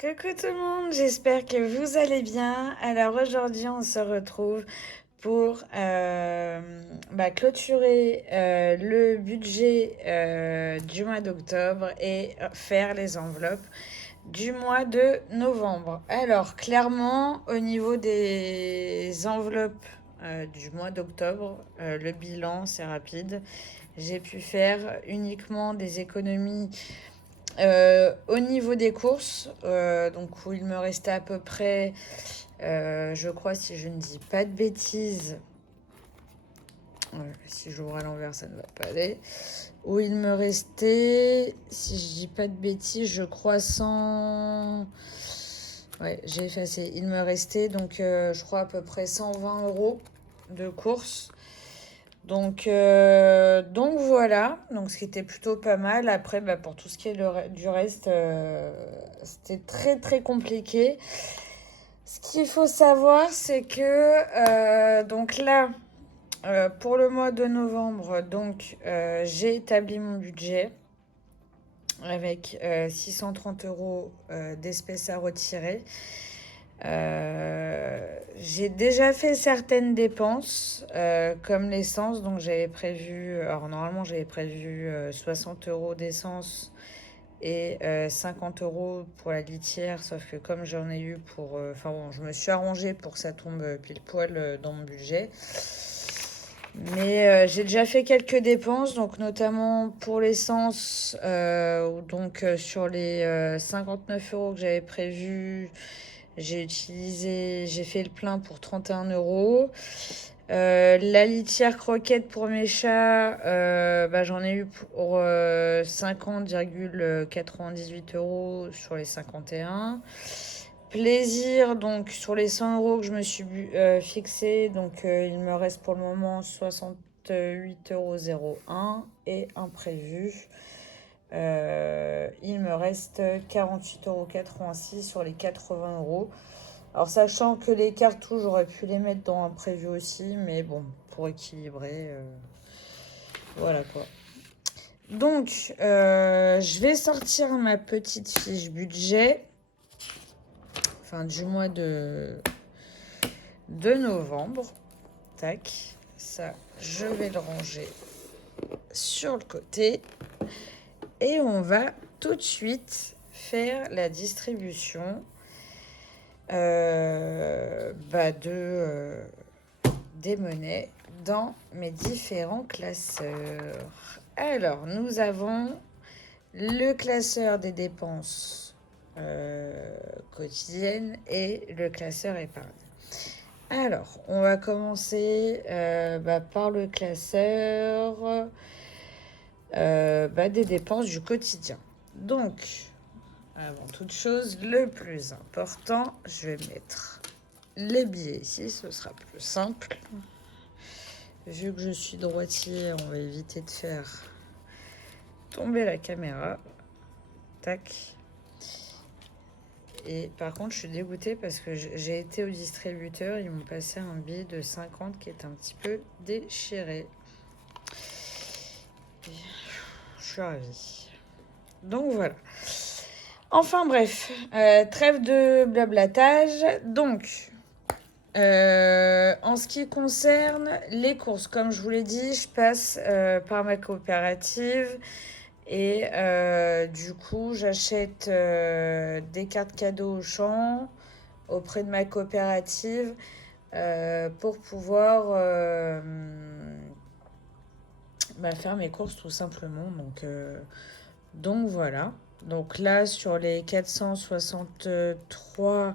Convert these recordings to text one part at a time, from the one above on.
Coucou tout le monde, j'espère que vous allez bien. Alors aujourd'hui on se retrouve pour clôturer le budget du mois d'octobre et faire les enveloppes du mois de novembre. Alors clairement au niveau des enveloppes du mois d'octobre, le bilan c'est rapide. J'ai pu faire uniquement des économies au niveau des courses, donc où il me restait à peu près, je crois, si je ne dis pas de bêtises, si j'ouvre à l'envers, ça ne va pas aller. Où il me restait, si je dis pas de bêtises, je crois 100. Ouais, j'ai effacé. Il me restait donc, je crois, à peu près 120 euros de courses. Donc voilà, donc ce qui était plutôt pas mal. Après, pour tout ce qui est du reste, c'était très très compliqué. Ce qu'il faut savoir, c'est que donc là, pour le mois de novembre, donc j'ai établi mon budget avec 630 euros d'espèces à retirer. J'ai déjà fait certaines dépenses, comme l'essence, donc j'avais prévu, alors normalement j'avais prévu 60 euros d'essence et 50 euros pour la litière, sauf que comme j'en ai eu pour... Enfin bon, je me suis arrangée pour que ça tombe pile poil dans mon budget. Mais j'ai déjà fait quelques dépenses, donc notamment pour l'essence, sur les 59 euros que j'avais prévu, j'ai fait le plein pour 31 euros. La litière croquette pour mes chats, j'en ai eu pour 50,98 euros sur les 51. Plaisir, donc sur les 100 euros que je me suis fixé, donc il me reste pour le moment 68,01 € et imprévu. Il me reste 48,86 € sur les 80 euros. Alors, sachant que les cartouches, j'aurais pu les mettre dans un prévu aussi, mais bon, pour équilibrer, voilà quoi. Donc, je vais sortir ma petite fiche budget, enfin du mois de novembre. Tac, ça, je vais le ranger sur le côté. Et on va tout de suite faire la distribution des monnaies dans mes différents classeurs. Alors, nous avons le classeur des dépenses quotidiennes et le classeur épargne. Alors, on va commencer par le classeur des dépenses du quotidien. Donc, avant toute chose, le plus important, je vais mettre les billets ici, ce sera plus simple. Vu que je suis droitier, on va éviter de faire tomber la caméra. Tac. Et par contre, je suis dégoûtée parce que j'ai été au distributeur, ils m'ont passé un billet de 50 qui est un petit peu déchiré. Je suis ravie. Donc voilà. Enfin bref, trêve de blablatage. Donc, en ce qui concerne les courses, comme je vous l'ai dit, je passe par ma coopérative et du coup, j'achète des cartes cadeaux au champ auprès de ma coopérative pour pouvoir faire mes courses tout simplement. Donc voilà. Donc là, sur les 463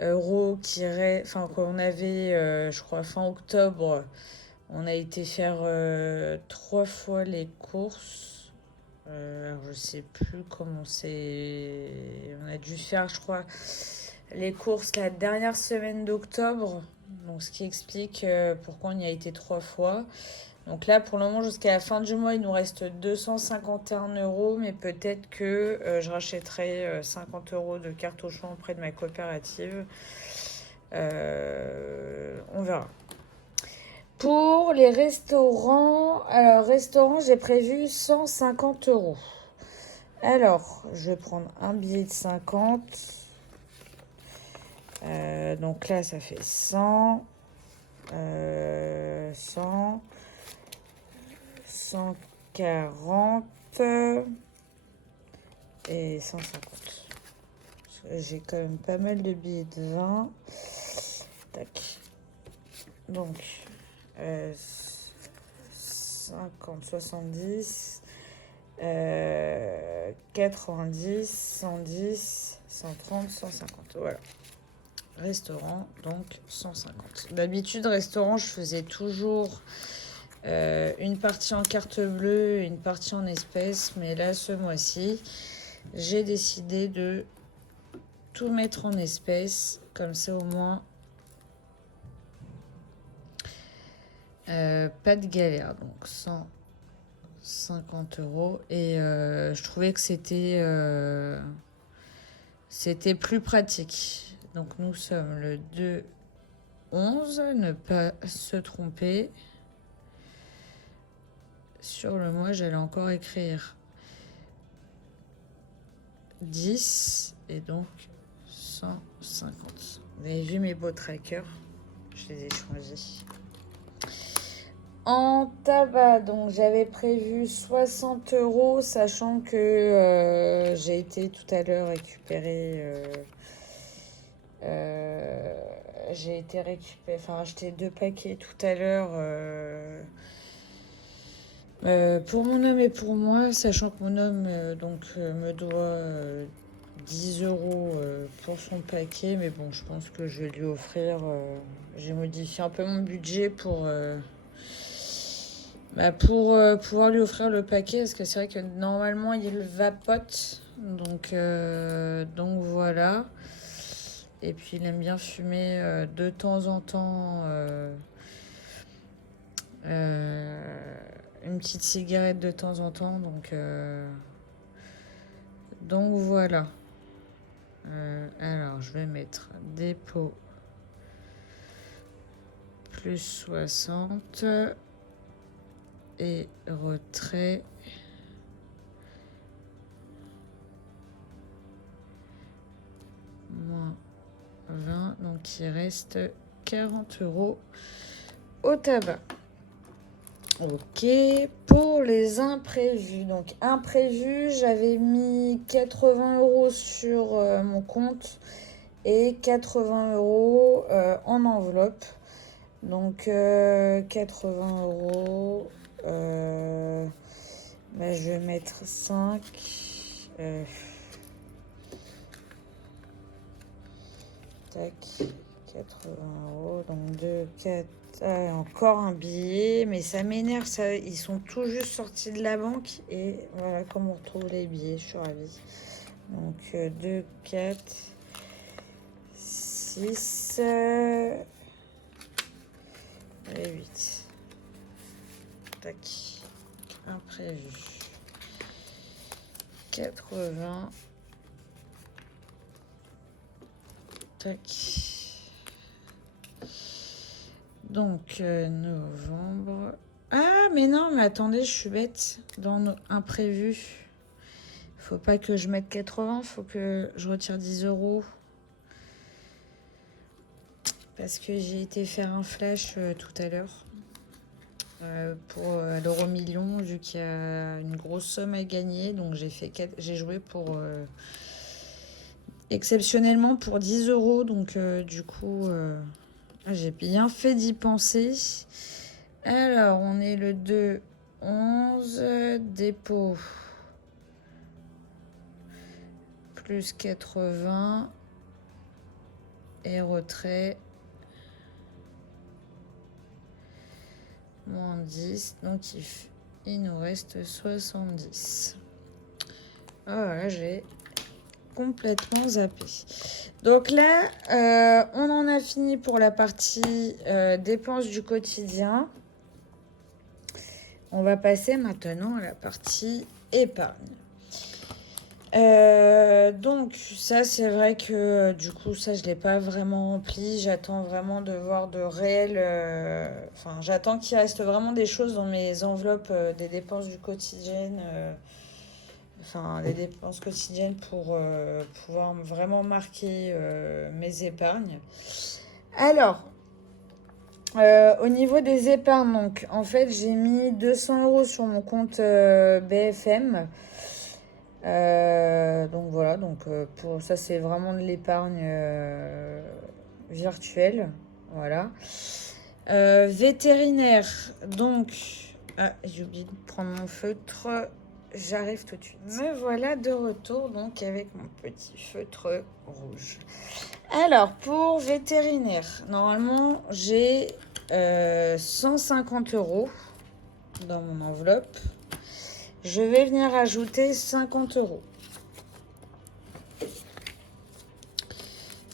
euros qu'on avait, je crois, fin octobre, on a été faire 3 fois les courses. Je sais plus comment c'est. On a dû faire, je crois, les courses la dernière semaine d'octobre. Donc, ce qui explique pourquoi on y a été 3 fois. Donc là, pour le moment, jusqu'à la fin du mois, il nous reste 251 euros, mais peut-être que je rachèterai 50 euros de carte au champ auprès de ma coopérative. On verra. Pour les restaurants, alors restaurant, j'ai prévu 150 euros. Alors, je vais prendre un billet de 50. Donc là, ça fait 100. 100. 140. Et 150. J'ai quand même pas mal de billets de 20. Tac. Donc, 50, 70, 90, 110, 130, 150. Voilà. Restaurant, donc 150. D'habitude, restaurant, je faisais toujours une partie en carte bleue et une partie en espèces. Mais là, ce mois-ci, j'ai décidé de tout mettre en espèces. Comme ça, au moins, pas de galère. Donc, 150 euros. Et je trouvais que c'était plus pratique. Donc, nous sommes le 2/11. Ne pas se tromper. Sur le mois, j'allais encore écrire 10 et donc 150. Vous avez vu mes beaux trackers? Je les ai choisis. En tabac, donc j'avais prévu 60 euros, sachant que j'ai été tout à l'heure récupérer. J'ai été acheter 2 paquets tout à l'heure. Pour mon homme et pour moi, sachant que mon homme me doit 10 euros pour son paquet, mais bon, je pense que je vais lui offrir. J'ai modifié un peu mon budget pour pouvoir lui offrir le paquet, parce que c'est vrai que normalement il vapote, donc voilà. Et puis il aime bien fumer de temps en temps. Une petite cigarette de temps en temps, donc voilà. Alors je vais mettre dépôt plus 60 et retrait moins 20, donc il reste 40 euros au tabac. Ok, pour les imprévus. Donc imprévus, j'avais mis 80 euros sur mon compte et 80 euros en enveloppe. Donc 80 euros, je vais mettre 5. Tac, 80 euros, donc 2, 4. Encore un billet, mais ça m'énerve, ça, ils sont tout juste sortis de la banque et voilà comment on retrouve les billets, je suis ravie. Donc 2, 4, 6 et 8. Tac, imprévu. 80. Tac. Donc, novembre. Ah, mais non, mais attendez, je suis bête. Dans nos imprévus, faut pas que je mette 80, faut que je retire 10 euros. Parce que j'ai été faire un flash tout à l'heure pour l'euro-million, vu qu'il y a une grosse somme à gagner. Donc, j'ai joué pour exceptionnellement pour 10 euros. Donc, du coup, j'ai bien fait d'y penser. Alors, on est le 2/11, dépôt plus 80 et retrait moins 10. Donc, il nous reste 70. Voilà, j'ai complètement zappé. Donc là, on en a fini pour la partie dépenses du quotidien. On va passer maintenant à la partie épargne. Donc ça, c'est vrai que du coup ça, je l'ai pas vraiment rempli. J'attends vraiment de voir de réels j'attends qu'il reste vraiment des choses dans mes enveloppes des dépenses du quotidien enfin des dépenses quotidiennes pour pouvoir vraiment marquer mes épargnes. Alors, au niveau des épargnes, donc en fait j'ai mis 200 € sur mon compte BFM. Donc voilà, donc pour ça c'est vraiment de l'épargne virtuelle. Voilà. Vétérinaire, donc j'ai oublié de prendre mon feutre. J'arrive tout de suite. Me voilà de retour donc avec mon petit feutre rouge. Alors pour vétérinaire, normalement j'ai 150 € dans mon enveloppe. Je vais venir ajouter 50 €.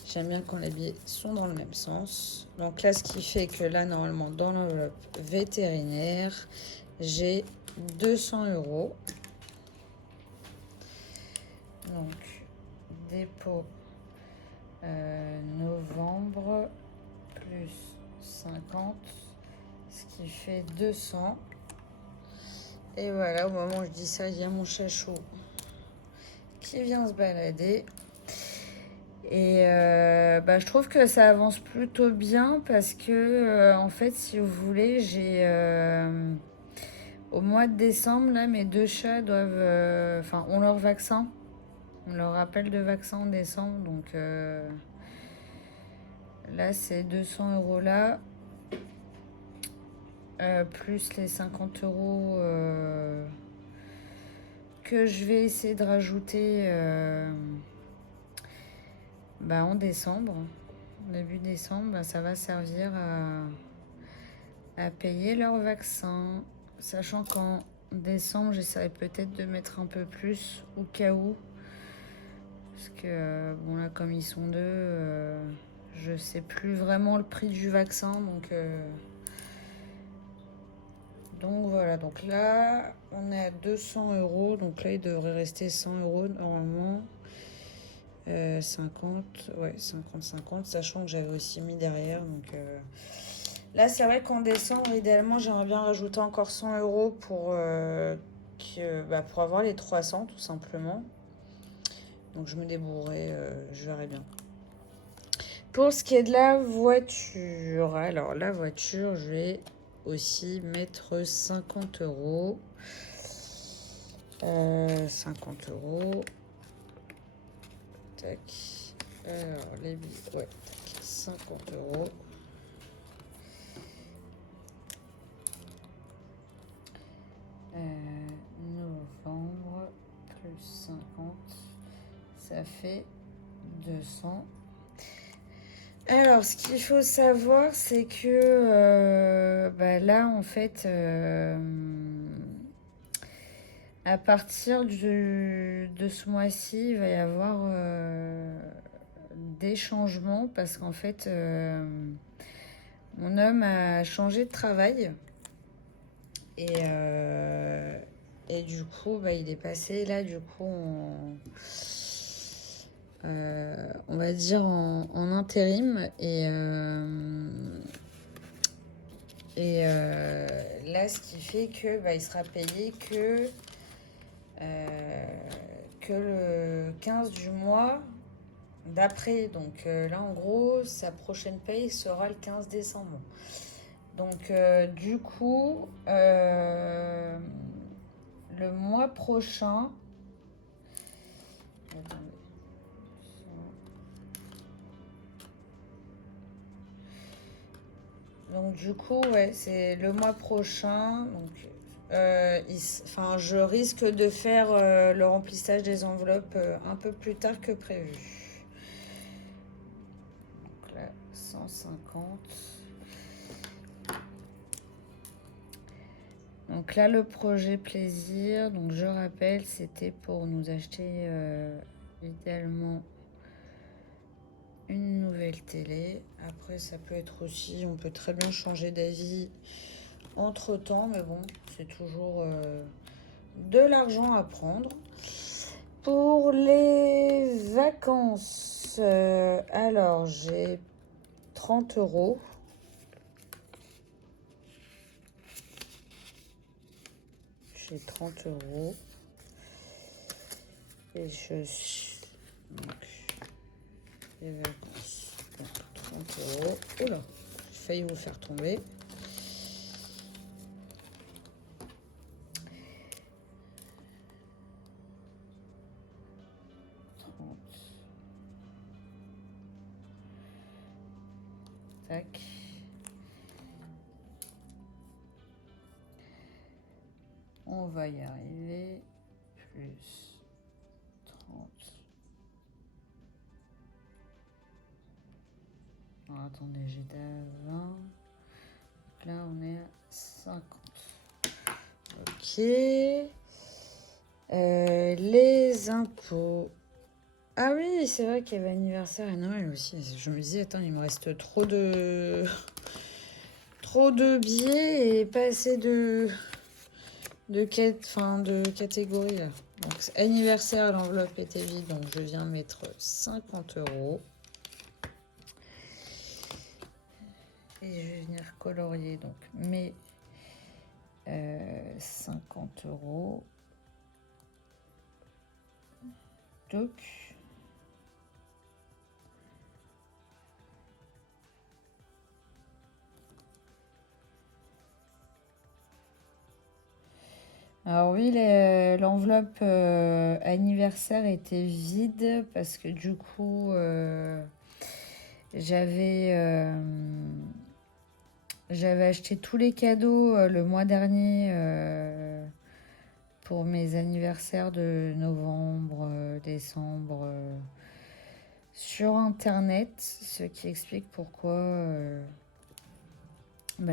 J'aime bien quand les billets sont dans le même sens. Donc là, ce qui fait que là, normalement, dans l'enveloppe vétérinaire, j'ai 200 €. Donc, dépôt novembre plus 50, ce qui fait 200. Et voilà, au moment où je dis ça, il y a mon chachot qui vient se balader. Et je trouve que ça avance plutôt bien parce que, en fait, si vous voulez, j'ai au mois de décembre, là, mes 2 chats doivent, ont leur vaccin. On leur rappelle de vaccin en décembre. Donc là, c'est 200 € là. Plus les 50 € que je vais essayer de rajouter en décembre. Début décembre, ça va servir à payer leur vaccin. Sachant qu'en décembre, j'essaierai peut-être de mettre un peu plus au cas où. Parce que, là, comme ils sont deux, je sais plus vraiment le prix du vaccin. Donc voilà, donc là, on est à 200 €. Donc là, il devrait rester 100 € normalement. 50, ouais, 50, sachant que j'avais aussi mis derrière. Donc là, c'est vrai qu'en décembre, idéalement, j'aimerais bien rajouter encore 100 € pour avoir les 300, tout simplement. Donc je me débrouillerai, je verrai bien. Pour ce qui est de la voiture, alors la voiture, je vais aussi mettre 50 €. 50 €. Tac. Alors, les billets, ouais, tac, 50 €. Novembre plus 50, ça fait 200. Alors, ce qu'il faut savoir, c'est que là, en fait, à partir de ce mois-ci, il va y avoir des changements parce qu'en fait, mon homme a changé de travail et du coup, il est passé là, du coup, on va dire en intérim là, ce qui fait que il sera payé que le 15 du mois d'après. Donc là, en gros, sa prochaine paye sera le 15 décembre. Donc du coup, le mois prochain... Donc du coup, ouais, c'est le mois prochain. Donc, je risque de faire le remplissage des enveloppes un peu plus tard que prévu. Donc là, 150. Donc là, le projet plaisir, donc je rappelle, c'était pour nous acheter idéalement une nouvelle télé. Après, ça peut être aussi, on peut très bien changer d'avis entre temps, mais bon, c'est toujours de l'argent à prendre. Pour les vacances, alors j'ai 30 €. J'ai 30 €. Et je suis... Donc, les vacances. Donc, 30 euros. Oula, j'ai failli vous faire tomber. Tac. On va y arriver. Plus 30. Alors, attendez, j'étais à 20. Donc là, on est à 50. Ok. Les impôts. Ah oui, c'est vrai qu'il y avait anniversaire et Noël aussi. Je me disais, attends, il me reste trop de... trop de billets et pas assez de catégories là. Donc anniversaire, l'enveloppe était vide, donc je viens mettre 50 euros. Et je vais venir colorier donc mes 50 euros. Donc alors oui, l'enveloppe anniversaire était vide parce que du coup j'avais acheté tous les cadeaux le mois dernier pour mes anniversaires de novembre, décembre sur internet, ce qui explique pourquoi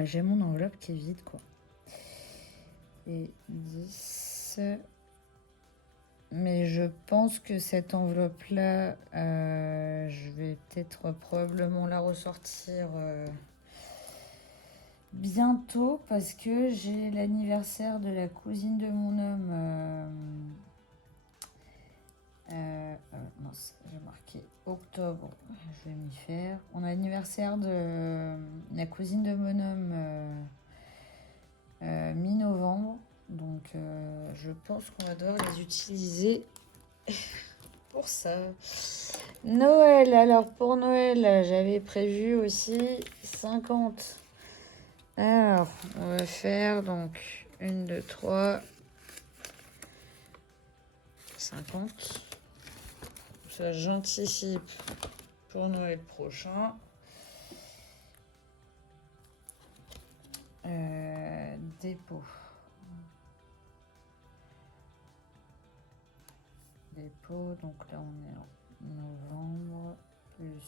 j'ai mon enveloppe qui est vide quoi. Et 10. Mais je pense que cette enveloppe-là, je vais peut-être probablement la ressortir bientôt parce que j'ai l'anniversaire de la cousine de mon homme. Mince, j'ai marqué octobre, je vais m'y faire. On a l'anniversaire de la cousine de mon homme mi-novembre. Donc je pense qu'on va devoir les utiliser pour ça. Noël, alors pour Noël, j'avais prévu aussi 50. Alors, on va faire donc 1, 2, 3, 50. Ça, j'anticipe pour Noël prochain. Dépôt. Donc là on est en novembre, plus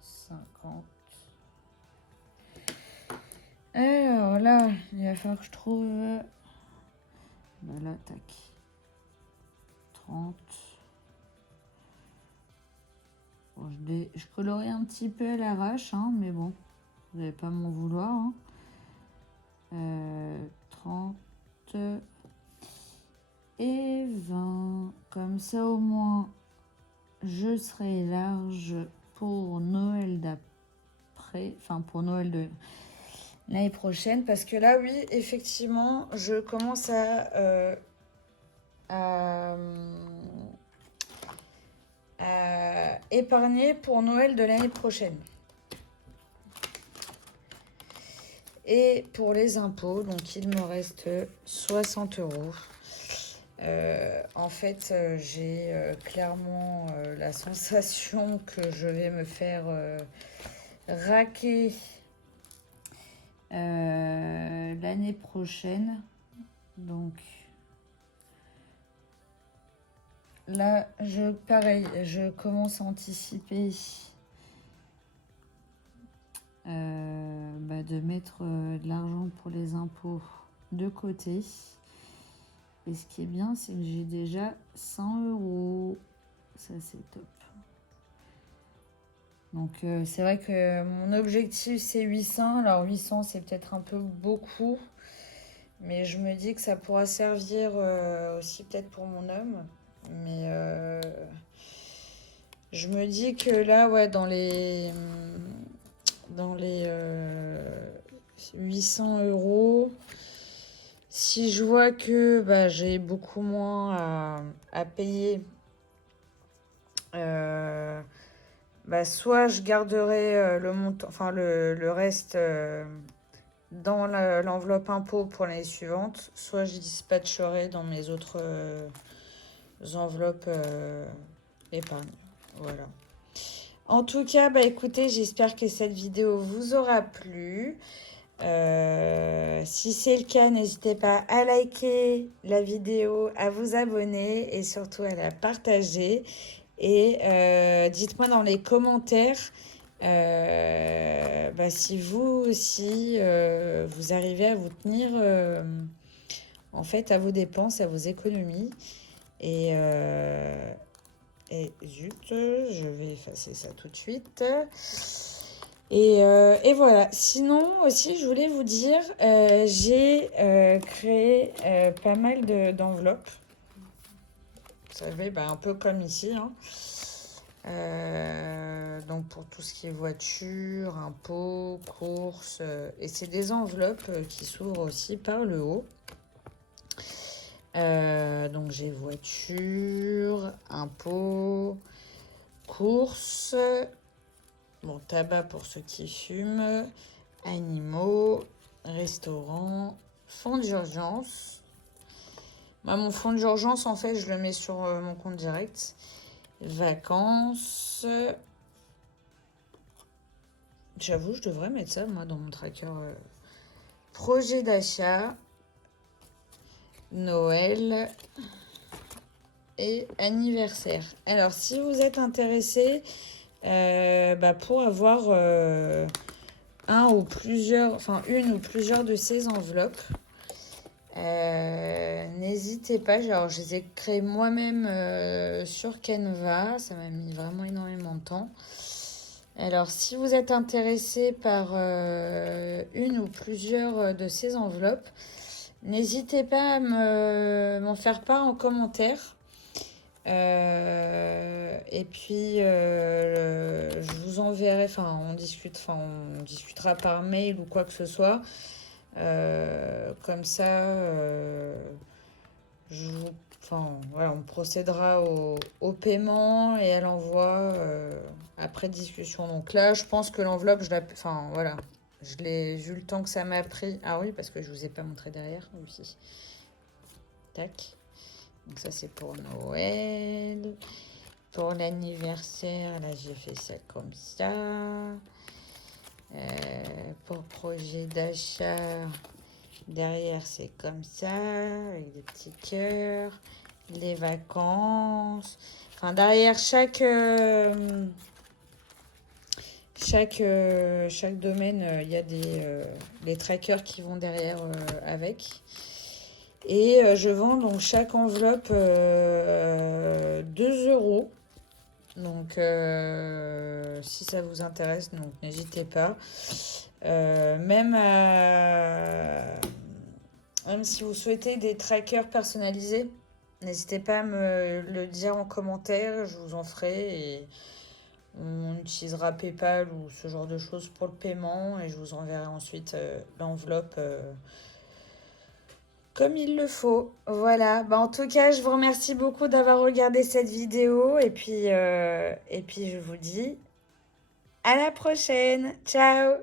50. Alors là, il va falloir que je trouve... Voilà, tac. 30. Bon, je colorie un petit peu à l'arrache, hein, mais bon, vous n'allez pas m'en vouloir. Hein. 30 et 20. Comme ça, au moins, je serai large pour Noël d'après. Enfin, pour Noël de l'année prochaine. Parce que là, oui, effectivement, je commence à épargner pour Noël de l'année prochaine. Et pour les impôts, donc il me reste 60 euros. En fait, j'ai clairement la sensation que je vais me faire raquer l'année prochaine. Donc là, pareil, je commence à anticiper de mettre de l'argent pour les impôts de côté. Et ce qui est bien, c'est que j'ai déjà 100 euros. Ça, c'est top. Donc, c'est vrai que mon objectif, c'est 800. Alors, 800, c'est peut-être un peu beaucoup. Mais je me dis que ça pourra servir aussi peut-être pour mon homme. Mais je me dis que là, ouais, dans les 800 euros, Si je vois que bah, j'ai beaucoup moins à payer, bah, soit je garderai le montant, enfin le reste dans l'enveloppe impôt pour l'année suivante, soit je dispatcherai dans mes autres enveloppes épargne. Voilà. En tout cas, bah écoutez, j'espère que cette vidéo vous aura plu. Si c'est le cas, n'hésitez pas à liker la vidéo, à vous abonner et surtout à la partager. Et dites-moi dans les commentaires bah, si vous aussi vous arrivez à vous tenir en fait à vos dépenses, à vos économies. Et, zut, je vais effacer ça tout de suite. Et voilà. Sinon aussi, je voulais vous dire, j'ai créé pas mal d'enveloppes. Vous savez, bah, un peu comme ici. Hein. Donc pour tout ce qui est voiture, impôts, courses. Et c'est des enveloppes qui s'ouvrent aussi par le haut. Donc j'ai voiture, impôts, courses, bon, tabac pour ceux qui fument, animaux, restaurant, fonds d'urgence. Moi, mon fonds d'urgence, en fait, je le mets sur mon compte direct. Vacances. J'avoue, je devrais mettre ça, moi, dans mon tracker. Projet d'achat. Noël. Et anniversaire. Alors, si vous êtes intéressé bah, pour avoir un ou plusieurs, enfin une ou plusieurs de ces enveloppes, n'hésitez pas. Alors, je les ai créées moi-même sur Canva. Ça m'a mis vraiment énormément de temps. Alors, si vous êtes intéressé par une ou plusieurs de ces enveloppes, n'hésitez pas à m'en faire part en commentaire. Et puis, je vous enverrai, enfin, on discutera par mail ou quoi que ce soit. Comme ça, voilà, on procédera au paiement et à l'envoi après discussion. Donc là, je pense que l'enveloppe, enfin, voilà, j'ai eu le temps que ça m'a pris. Ah oui, parce que je vous ai pas montré derrière. Oui. Tac. Donc ça, c'est pour Noël. Pour l'anniversaire, là, j'ai fait ça comme ça. Pour projet d'achat, derrière, c'est comme ça, avec des petits cœurs. Les vacances. Enfin, derrière chaque domaine, il y a des trackers qui vont derrière avec. Et je vends donc chaque enveloppe 2 euros. Donc, si ça vous intéresse, donc n'hésitez pas. Même si vous souhaitez des trackers personnalisés, n'hésitez pas à me le dire en commentaire, je vous en ferai. Et on utilisera PayPal ou ce genre de choses pour le paiement. Et je vous enverrai ensuite l'enveloppe comme il le faut. Voilà. Bah, en tout cas, je vous remercie beaucoup d'avoir regardé cette vidéo. Et puis je vous dis à la prochaine. Ciao!